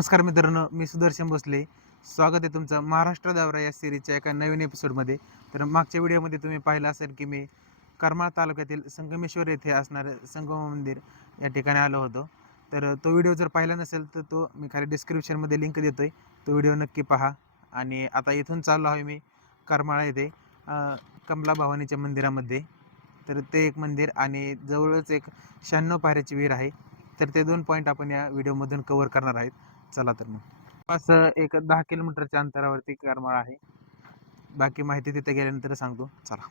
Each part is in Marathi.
नमस्कार मित्रांनो मी सुदर्शन भोसले. स्वागत आहे तुमचं महाराष्ट्र दौरा या सिरीजच्या एका नवीन एपिसोडमध्ये तर मागच्या व्हिडिओमध्ये तुम्ही पाहिलं असेल की मी करमाळ तालुक्यातील संगमेश्वर येथे असणारं संगम मंदिर या ठिकाणी आलो होतो. तर तो व्हिडिओ जर पाहिला नसेल तर तो मी खाली डिस्क्रिप्शनमध्ये लिंक देतो आहे तो व्हिडिओ नक्की पहा. आणि आता इथून चाललो आहे मी करमाळा येथे कमला भवानीच्या मंदिरामध्ये. तर ते एक मंदिर आणि जवळच एक शहाण्णव पायऱ्याची विहीर आहे. तर ते दोन पॉईंट आपण या व्हिडिओमधून कव्हर करणार आहेत. चला तर मग. पास एक दहा किलोमीटरच्या अंतरावरती करमाळा आहे. बाकी माहिती तिथे गेल्यानंतर सांगतो. चला.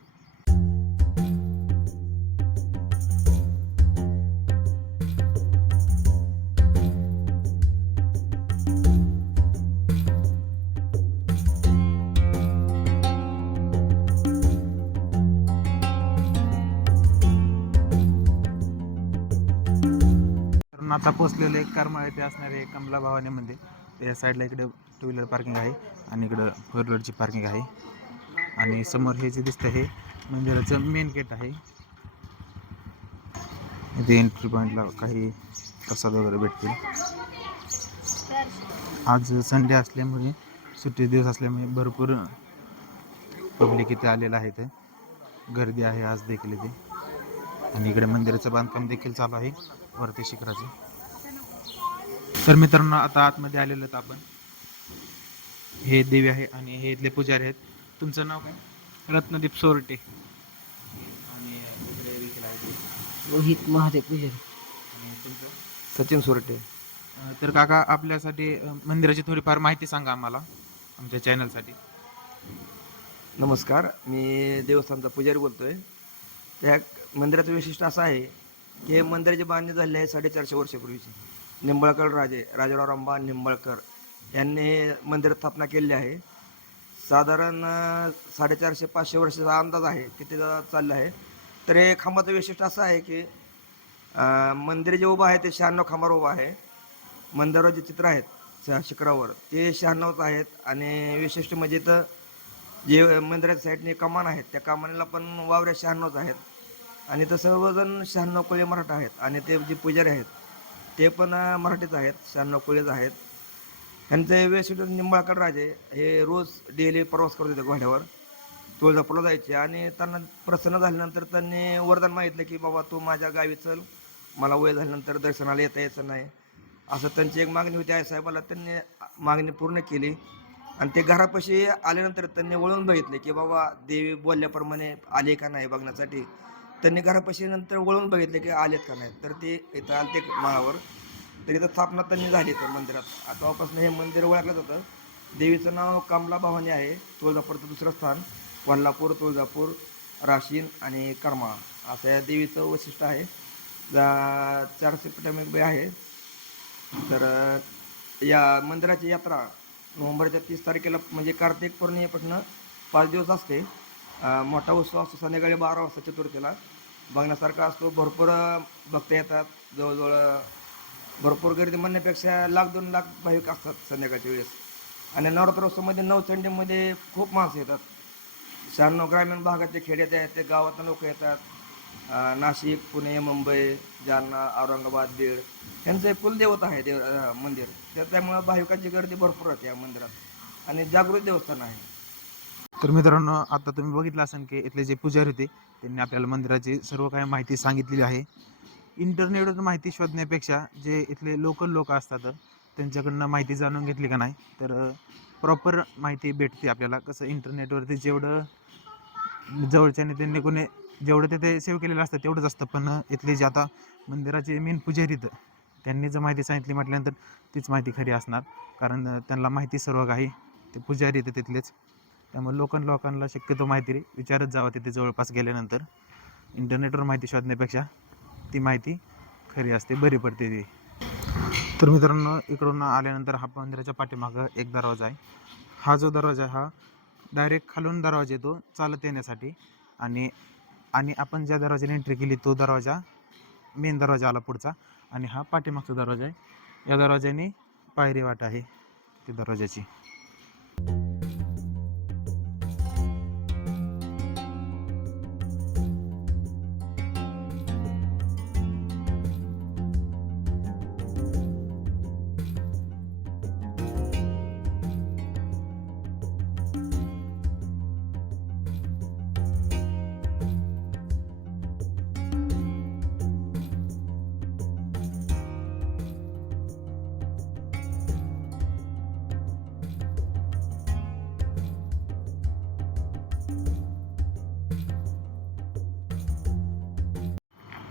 कारण आता पोचलेलं एक करमाळ येथे असणारे कमला भावाने मंदिर. या साईडला इकडे टू व्हीलर पार्किंग आहे आणि इकडं फोर व्हीलरची पार्किंग आहे. आणि समोर हे जे दिसतं हे मंदिराचं मेन गेट आहे. इथे एंट्री पॉईंटला काही प्रसाद वगैरे भेटतील. आज संडे असल्यामुळे सुट्टी दिवस असल्यामुळे भरपूर पब्लिक इथे आलेलं आहे इथे. गर्दी आहे आज देखील इथे. आणि इकडे मंदिराचं बांधकाम देखील चालू आहे. वरती शिखराचे. तर मित्रांनो आता आतमध्ये आलेलो आहेत आपण. हे देवी आहे आणि हे इथले पुजारी आहेत. तुमचं नाव काय? रत्नदीप सोरटे. आणि इकडे देखील आहे ते. रोहित महादेव पुजारी. आणि तुमचं? सचिन सोरटे. तर काका आपल्यासाठी मंदिराची थोडीफार माहिती सांगा आम्हाला आमच्या चॅनलसाठी. नमस्कार मी देवस्थानचा पुजारी बोलतोय. त्या मंदिराचं वैशिष्ट्य असं आहे हे मंदिराची बांधणी झाले आहे साडेचारशे वर्षापूर्वीची. निंबळकर राजे राजाराव रंबा निंबळकर यांनी हे मंदिर स्थापना केलेली आहे. साधारण साडेचारशे पाचशे वर्षाचा अंदाज आहे किती चाललं आहे. तर हे खांबाचं वैशिष्ट्य असं आहे की मंदिर जे उभं आहे ते शहाण्णव खांबावर उभं आहे. मंदिरावर जे चित्र आहेत शिखरावर ते शहाण्णवच आहेत. आणि विशिष्ट म्हणजे तर जे मंदिराच्या साईडने कमान आहेत त्या कमानीला पण वावऱ्या शहाण्णवच आहेत. आणि तर सर्वजण शहाण्णव कोळी मराठा आहेत. आणि ते जे पुजारी आहेत ते पण मराठीच आहेत शहाण्णव कोळीच आहेत. त्यांचे वेळ निंबाळकर राजे हे रोज डेली प्रवास करत होते घोड्यावर तुळजापूरला जायचे. आणि त्यांना प्रसन्न झाल्यानंतर त्यांनी वरदान मागितलं की बाबा तू माझ्या गावी चल. मला वय झाल्यानंतर दर्शनाला येता यायचं नाही. असं त्यांची एक मागणी होती. आईसाहेबाला त्यांनी मागणी पूर्ण केली. आणि ते घरापाशी आल्यानंतर त्यांनी वळून बघितले की बाबा देवी बोलल्याप्रमाणे आले का नाही बघण्यासाठी? त्यांनी घरापाशी नंतर वळून बघितलं की आलेत का नाही तर ते इथं आलते माळावर. तर इथं स्थापना त्यांनी झाली तर मंदिरात. आतापासून हे मंदिर ओळखलं जातं. देवीचं नाव कमला भवानी आहे. तुळजापूरचं दुसरं स्थान. कोल्हापूर तुळजापूर राशीन आणि कर्मा असं या देवीचं वैशिष्ट्य आहे. चारशे पटामेक आहे. तर या मंदिराची यात्रा नोव्हेंबरच्या तीस तारखेला म्हणजे कार्तिक पौर्णिमेपासून पाच दिवस असते. मोठा उत्सव असतो संध्याकाळी बारा वाजता चतुर्थीला. बघण्यासारखा असतो. भरपूर भक्त येतात. जवळजवळ भरपूर गर्दी म्हणण्यापेक्षा लाख दोन लाख भाविक असतात संध्याकाळच्या वेळेस. आणि नवरात्रोत्सवमध्ये नवचंडीमध्ये खूप माणसं येतात. शहाण्णव ग्रामीण भागातले खेड्यात आहेत ते गावातून लोक येतात. नाशिक पुणे मुंबई जालना औरंगाबाद बीड यांचं एक कुलदेवता आहे देव मंदिर. तर त्यामुळं भाविकांची गर्दी भरपूर राहते या मंदिरात. आणि जागृत देवस्थान आहे. तर मित्रांनो आता तुम्ही बघितलं असेल की इथले जे पुजारी होते त्यांनी आपल्याला मंदिराची सर्व काही माहिती सांगितलेली आहे. इंटरनेटवर माहिती शोधण्यापेक्षा जे इथले लोकल लोक असतात त्यांच्याकडनं माहिती जाणून घेतली का नाही तर प्रॉपर माहिती भेटते आपल्याला. कसं इंटरनेटवरती जेवढं जवळच्याने त्यांनी कोणी जेवढं तिथे सेव्ह केलेलं असतं तेवढंच असतं. पण इथले जे आता मंदिराचे मेन पुजारी त्यांनी जर माहिती सांगितली म्हटल्यानंतर तीच माहिती खरी असणार. कारण त्यांना माहिती सर्व काही ते पुजारी येतं तिथलेच. त्यामुळे लोकां लोकांना शक्यतो माहिती विचारत जावं तिथे जवळपास गेल्यानंतर. इंटरनेटवर माहिती शोधण्यापेक्षा ती माहिती खरी असते बरी पडते ती. तर मित्रांनो इकडून आल्यानंतर हा मंदिराच्या पाठीमागं एक दरवाजा आहे. हा जो दरवाजा हा डायरेक्ट खालून दरवाजा येतो चालत येण्यासाठी. आणि आणि आपण ज्या दरवाजाने एंट्री केली तो दरवाजा मेन दरवाजा आला पुढचा. आणि हा पाठीमागचा दरवाजा आहे. या दरवाजाने पायरी वाट आहे त्या दरवाजाची.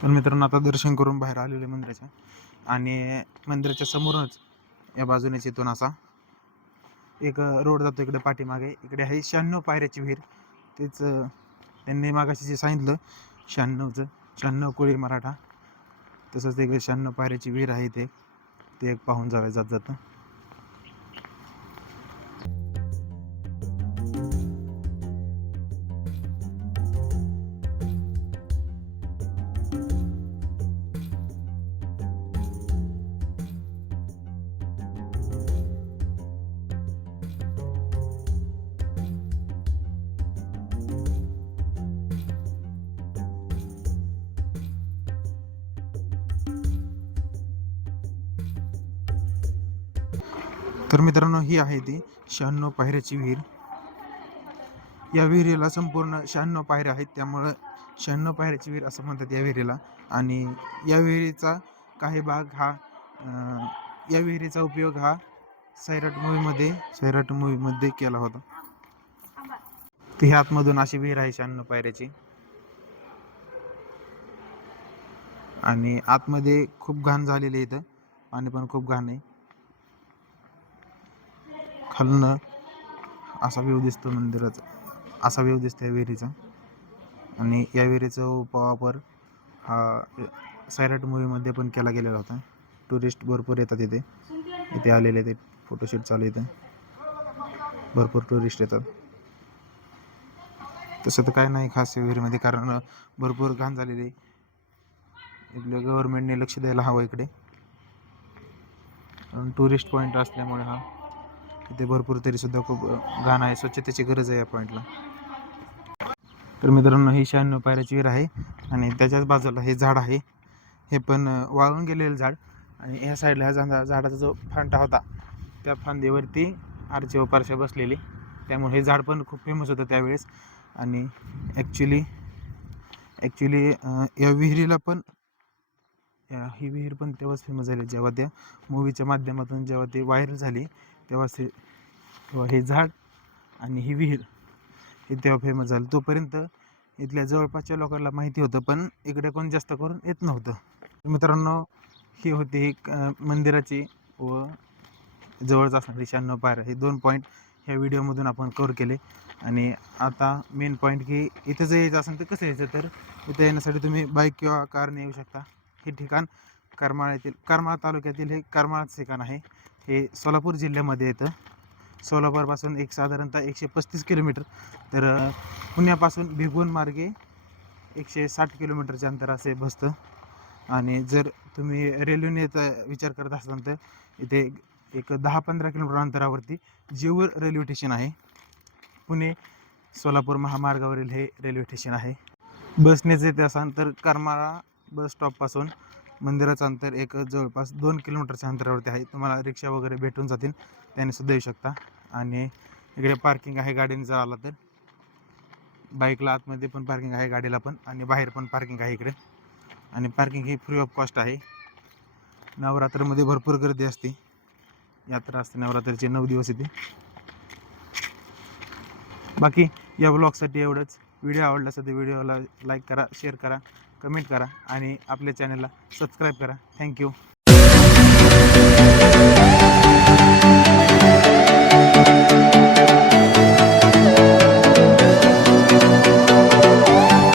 तर मित्रांनो आता दर्शन करून बाहेर आलेले मंदिराच्या. आणि मंदिराच्या समोरच या बाजूने इथून असा एक रोड जातो इकडे पाठीमागे. इकडे आहे शहाण्णव पायऱ्याची विहीर. तेच त्यांनी मागाशी जे सांगितलं शहाण्णवचं शहाण्णव कोळी मराठा. तसंच एक शहाण्णव पायऱ्याची विहीर आहे ते ते एक पाहून जावे जात जातं तर मित्रांनो ही आहे ती शहाण्णव पायऱ्याची विहीर. या विहिरीला संपूर्ण शहाण्णव पायऱ्या आहेत. त्यामुळं शहाण्णव पायऱ्याची विहीर असं म्हणतात या विहिरीला. आणि या विहिरीचा काही भाग हा या विहिरीचा उपयोग हा सैराट मूवीमध्ये सैराट मूवीमध्ये केला होता. तर ही आतमधून अशी विहीर आहे शहाण्णव पायऱ्याची. आणि आतमध्ये खूप घाण झालेली इथं. पाणी पण खूप घाण आहे. खालनं असा व्यू दिसतो मंदिराचा. असा व्यू दिसतो या विहिरीचा. आणि या विहिरीचा उपवापर हा सायरट मूवीमध्ये पण केला गेलेला होता. टुरिस्ट भरपूर येतात इथे. इथे आलेले ते फोटोशूट चालू इथे. भरपूर टुरिस्ट येतात. तसं तर काय नाही खास विहिरीमध्ये कारण भरपूर घाण झालेली आहे. इथल्या गव्हर्नमेंटने लक्ष द्यायला हवं इकडे. कारण टुरिस्ट पॉईंट असल्यामुळे हा. तिथे भरपूर तरीसुद्धा खूप घाण आहे. स्वच्छतेची गरज आहे या पॉईंटला तर मित्रांनो ही शहाण्णव पायऱ्याची विहीर आहे आणि त्याच्याच बाजूला हे झाड आहे. हे पण वाळून गेलेलं झाड आणि ह्या साईडला ह्या झाडा झाडाचा जो फांटा होता त्या फांदीवरती आरचे व पारशा बसलेली. त्यामुळे हे झाड पण खूप फेमस होतं त्यावेळेस. आणि ॲक्च्युली ॲक्च्युली या विहिरीला पण या ही विहीर पण तेव्हाच फेमस झाली. जेव्हा त्या मूवीच्या माध्यमातून जेव्हा ती व्हायरल झाली तेव्हाच ते तेव्हा हे झाड आणि ही विहीर हे तेव्हा फेमस झालं. तोपर्यंत इथल्या जवळपासच्या लोकांना माहिती होतं पण इकडे कोण जास्त करून येत नव्हतं. मित्रांनो ही होती ही क- मंदिराची व जवळच असणारी शहाण्णव पायऱ्या. हे दोन पॉईंट ह्या व्हिडिओमधून आपण कवर केले. आणि आता मेन पॉईंट की इथं जर यायचं असेल तर कसं यायचं तर इथं येण्यासाठी तुम्ही बाईक किंवा कारने येऊ शकता. हे ठिकाण करमाळा येथील करमाळा तालुक्यातील हे करमाळाचं ठिकाण आहे. हे सोलापूर जिल्ह्यामध्ये येतं. सोलापूरपासून एक साधारणतः एकशे पस्तीस किलोमीटर. तर पुण्यापासून भिगवण मार्गे एकशे साठ किलोमीटरच्या अंतर असे बसतं. आणि जर तुम्ही रेल्वेने विचार करत असाल तर इथे एक दहा पंधरा किलोमीटर अंतरावरती जेऊर रेल्वे स्टेशन आहे. पुणे सोलापूर महामार्गावरील हे रेल्वे स्टेशन आहे. बसनेच येते असाल तर करमाळा बस स्टॉपपासून मंदिराचं अंतर एक जवळपास दोन किलोमीटरच्या अंतरावरती आहे. तुम्हाला रिक्षा वगैरे भेटून जातील. त्याने सुद्धा येऊ शकता. आणि इकडे पार्किंग आहे गाडीने जर आला तर बाईकला आतमध्ये पण पार्किंग आहे गाडीला पण. आणि बाहेर पण पार्किंग आहे इकडे. आणि पार्किंग ही फ्री ऑफ कॉस्ट आहे. नवरात्रमध्ये भरपूर गर्दी असते. यात्रा असते नवरात्रीचे नऊ दिवस येते बाकी या ब्लॉगसाठी एवढंच. व्हिडिओ आवडला असेल तर व्हिडिओला लाईक करा शेअर करा. कमेंट करा आणि आपल्या चॅनलला सबस्क्राईब करा. थँक्यू.